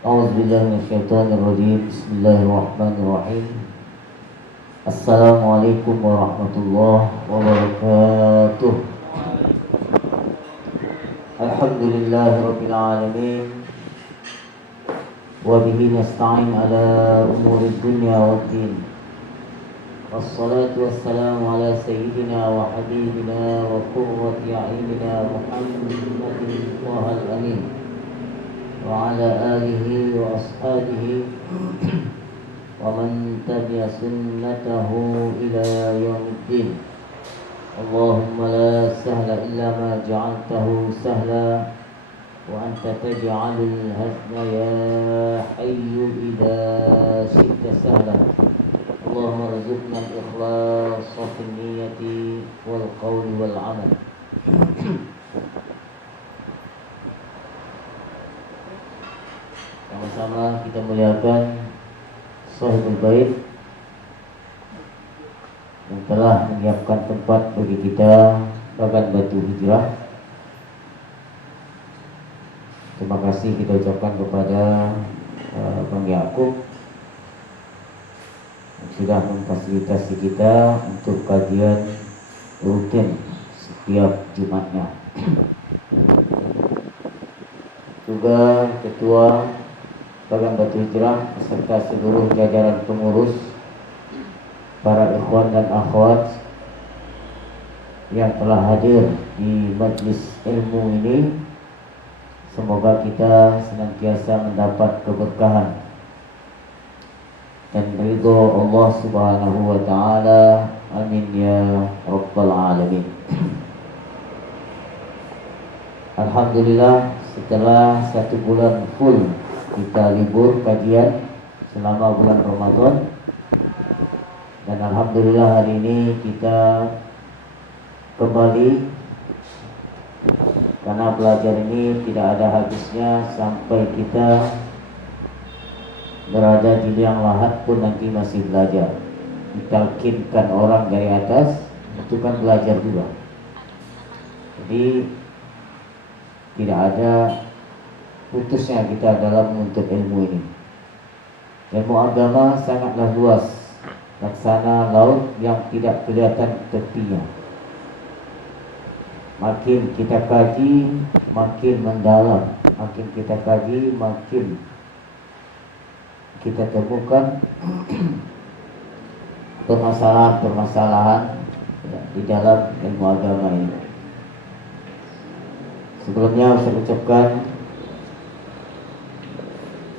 أعوذ بالله من الشيطان الرجيم. بسم الله الرحمن الرحيم. السلام عليكم ورحمة الله وبركاته. الحمد لله رب العالمين، وبه نستعين على أمور الدنيا والدين، والصلاة والسلام على سيدنا وحبيبنا وقرة أعيننا محمد طه الأمين وعلى آله وأصحابه ومن تبع سنته إلى يوم الدين. اللهم لا سهل إلا ما جعلته سهلا، وأنت تجعل الهزن يا حي إذا شئت سهلا. اللهم ارزقنا الإخلاص في النية والقول والعمل. Sama-sama kita muliakan Sahibul Bait yang telah menyiapkan tempat bagi kita Bagan Batu Hijrah. Terima kasih kita ucapkan kepada Bang Yakub yang sudah memfasilitasi kita untuk kajian rutin setiap Jumatnya. Juga Ketua Bagan Batu Hijrah beserta seluruh jajaran pengurus, para ikhwan dan akhwat yang telah hadir di majlis ilmu ini. Semoga kita senantiasa mendapat keberkahan dan ridho Allah Subhanahu wa taala. Amin ya rabbal alamin. Alhamdulillah, setelah 1 bulan full kita libur kajian selama bulan Ramadan, dan alhamdulillah hari ini kita kembali, karena belajar ini tidak ada habisnya sampai kita berada di liang lahat pun nanti masih belajar. Ditalkinkan orang dari atas, itu kan belajar juga. Jadi tidak ada putusnya kita dalam menuntut ilmu ini. Ilmu agama sangatlah luas, laksana laut yang tidak kelihatan tepinya. Makin kita kaji, makin mendalam. Makin kita kaji, makin kita temukan permasalahan-permasalahan di dalam ilmu agama ini. Sebelumnya saya ucapkan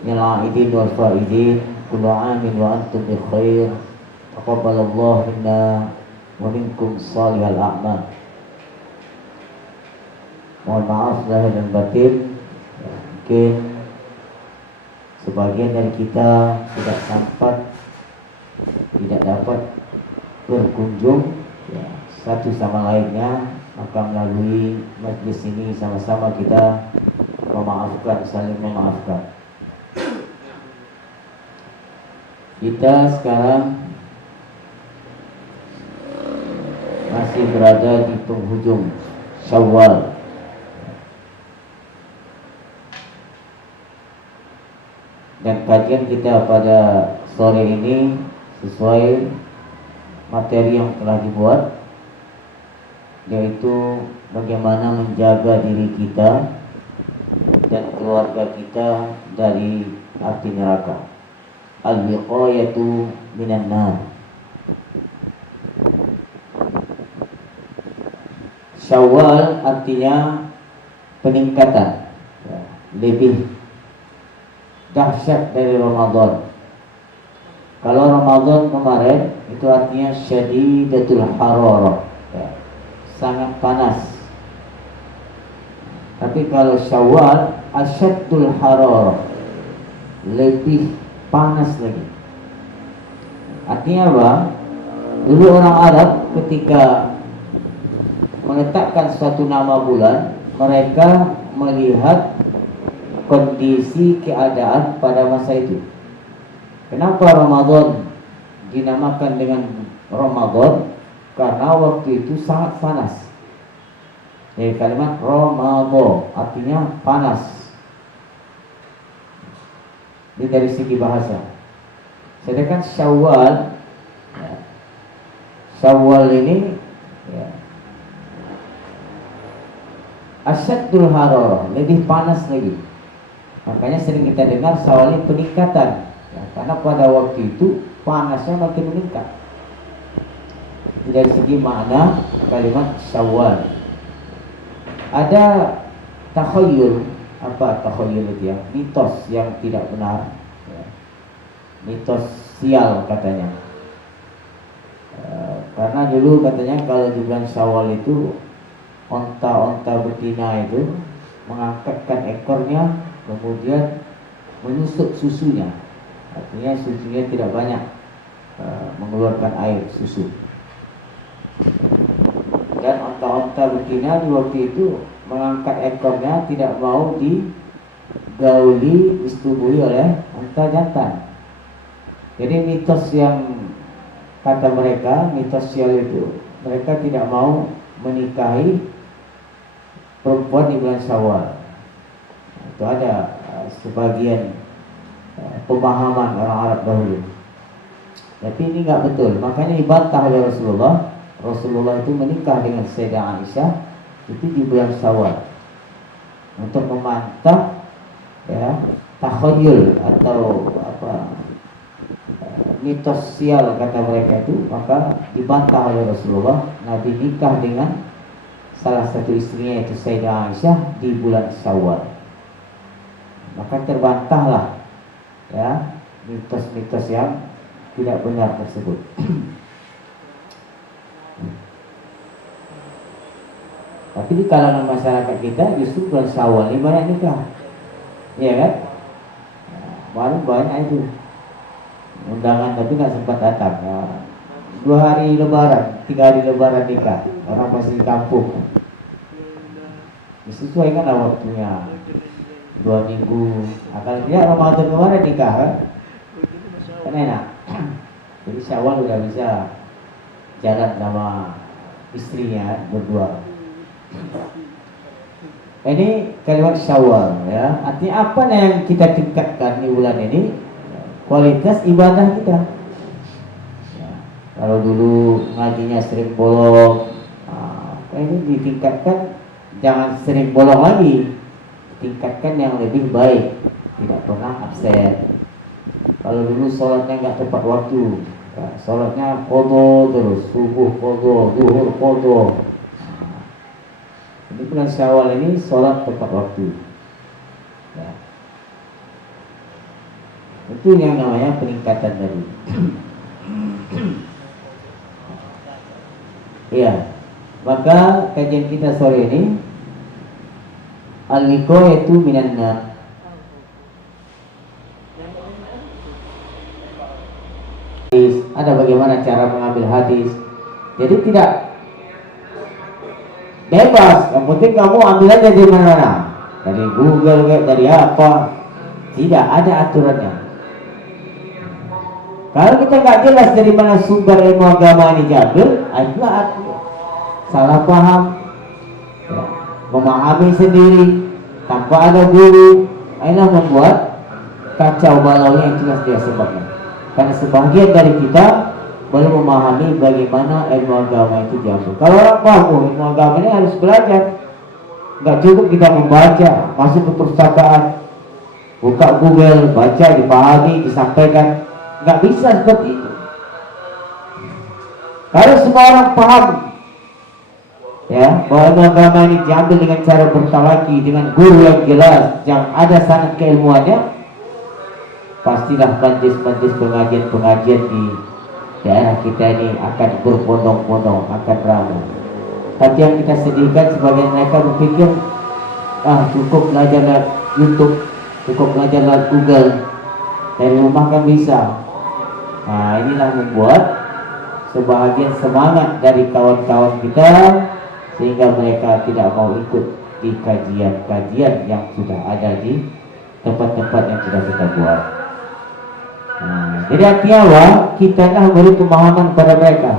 minal aidin wal faidin, kullu amin wa antum bi khair, taqabbalallahu minna wa minkum shalihal a'mal. Mohon maaf lahir dan batin, mungkin sebagian dari kita tidak sempat, tidak dapat berkunjung satu sama lainnya, maka melalui majlis ini sama-sama kita memaafkan, saling memaafkan. Kita sekarang masih berada di penghujung Syawal. Dan kajian kita pada sore ini sesuai materi yang telah dibuat, yaitu bagaimana menjaga diri kita dan keluarga kita dari api neraka. Al-wiqayatu minan nar. Syawal artinya peningkatan, lebih dahsyat dari Ramadan. Kalau Ramadan kemarin itu artinya syadidatul hararah, sangat panas. Tapi kalau Syawal asyaddul hararah, lebih panas lagi. Artinya apa? Dulu orang Arab ketika menetapkan suatu nama bulan, mereka melihat kondisi keadaan pada masa itu. Kenapa Ramadan dinamakan dengan Ramadan? Karena waktu itu sangat panas. Jadi kalimat Ramadan artinya panas. Ini dari segi bahasa. Sedangkan Syawal, ya, Syawal ini ya, asyadul hararah, lebih panas lagi. Makanya sering kita dengar Syawal ini peningkatan, ya, karena pada waktu itu panasnya makin meningkat. Itu dari segi makna kalimat Syawal. Ada takhayyul. Apa takhayyul itu ya? Mitos yang tidak benar, ya. Mitos sial katanya. Karena dulu katanya kalau di bulan Syawal itu onta-onta betina itu mengangkatkan ekornya, kemudian menusuk susunya. Artinya susunya tidak banyak, mengeluarkan air susu. Dan onta-onta betina di waktu itu mengangkat ekornya, tidak mau digauli, disetubuhi oleh onta jantan. Jadi mitos yang kata mereka, mitos sial itu, mereka tidak mau menikahi perempuan di bulan Syawal. Itu ada sebagian pemahaman orang Arab dahulu. Tapi ini nggak betul. Makanya dibantah oleh Rasulullah. Rasulullah itu menikah dengan Sayyidah Aisyah itu di bulan Syawal untuk memantah ya takhayyul atau apa mitos sial kata mereka itu. Maka dibantah oleh Rasulullah. Nabi nikah dengan salah satu istrinya yaitu Sayyidah Aisyah di bulan Syawal. Maka terbantahlah ya mitos-mitos yang tidak benar tersebut. Tapi di kalangan masyarakat kita justru bulan Syawal ini banyak nikah, iya kan? Baru banyak itu undangan tapi nggak sempat datang. 2 hari Lebaran, 3 hari Lebaran nikah, orang masih di kampung. Disesuaikan waktunya 2 minggu. Kalau tidak Ramadan kemarin nikah kan enak. Jadi Syawal udah bisa jalan sama istrinya berdua. Ini kalimat Syawal ya. Artinya apa yang kita tingkatkan di bulan ini? Kualitas ibadah kita. Ya, kalau dulu ngajinya sering bolong, ini ditingkatkan, jangan sering bolong lagi. Tingkatkan yang lebih baik, tidak pernah absen. Kalau dulu sholatnya nggak tepat waktu, ya, sholatnya qadha terus, subuh qadha, zuhur qadha. Ini bulan Syawal ini sholat tepat waktu ya. Itu yang namanya peningkatan tadi. Ya, maka kajian kita sore ini al-wiqayatu minan nar. Ada bagaimana cara mengambil hadis. Jadi tidak bebas, yang penting kamu ambil aja di mana-mana, dari Google dari apa, tidak ada aturannya. Kalau kita nggak jelas dari mana sumber ilmu agama ini diambil, itulah salah paham, ya, memahami sendiri tanpa ada guru, inilah membuat kacau balaunya. Itulah dia sebabnya. Karena sebagian dari kita belum memahami bagaimana ilmu agama itu diambil. Kalau orang paham ilmu agama ini harus belajar. Nggak cukup kita membaca, masuk ke perpustakaan, buka Google, baca, dipahami, disampaikan. Nggak bisa seperti itu. Kalau semua orang paham ya bahwa ilmu agama ini diambil dengan cara bertalaki, dengan guru yang jelas, yang ada sanad keilmuannya, pastilah majlis-majlis pengajian-pengajian di daerah kita ini akan berbondong-bondong, akan ramai. Tapi yang kita sedihkan, sebagian mereka berpikir, cukup belajar lewat YouTube, cukup belajar lewat Google, dari rumah kan bisa. Nah, inilah membuat sebahagian semangat dari kawan-kawan kita, sehingga mereka tidak mau ikut di kajian-kajian yang sudah ada di tempat-tempat yang sudah kita buat. Jadi artinya apa? Kita nak beri pemahaman pada mereka.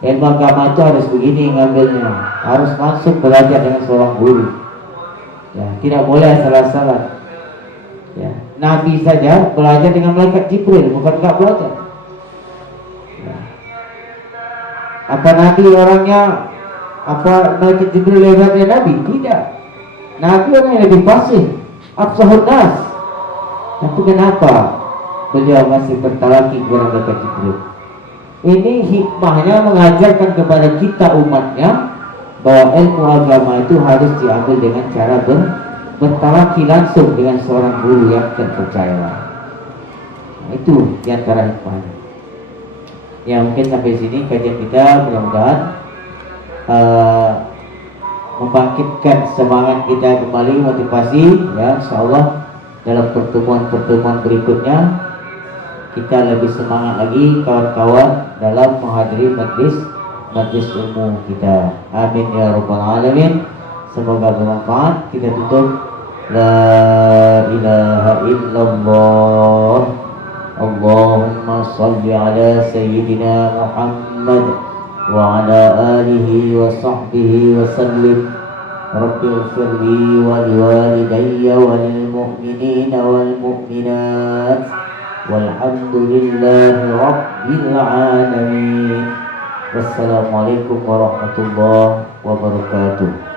Ilmu agama itu harus begini ngambilnya, harus masuk belajar dengan seorang guru. Ya, tidak boleh salah-salah. Ya. Nabi saja belajar dengan malaikat Jibril, bukan enggak belajar. Apa Nabi orangnya, apa malaikat Jibril hebatnya Nabi? Tidak. Nabi orang yang lebih fasih, afsahun nas. Tapi kenapa beliau masih bertalaki kepada malaikat Jibril? Ini hikmahnya mengajarkan kepada kita umatnya bahwa ilmu agama itu harus diambil dengan cara bertalaki langsung dengan seorang guru yang terpercaya. Nah, itu diantara hikmahnya. Ya mungkin sampai sini kajian kita, mudah-mudahan membangkitkan semangat kita kembali, motivasi ya, insyaallah dalam pertemuan-pertemuan berikutnya kita lebih semangat lagi kawan-kawan dalam menghadiri majlis ilmu kita. Amin ya rabbal alamin. Semoga bermanfaat. Kita tutup la ilaha illallah. Allahumma salli ala sayyidina Muhammad wa ala alihi wa sahbihi wa sallim. Rabbi ighfirli wa liwalidayya wa lil mu'minina wal mu'minat. Walhamdulillahi rabbil alamin. Wassalamualaikum warahmatullahi wabarakatuh.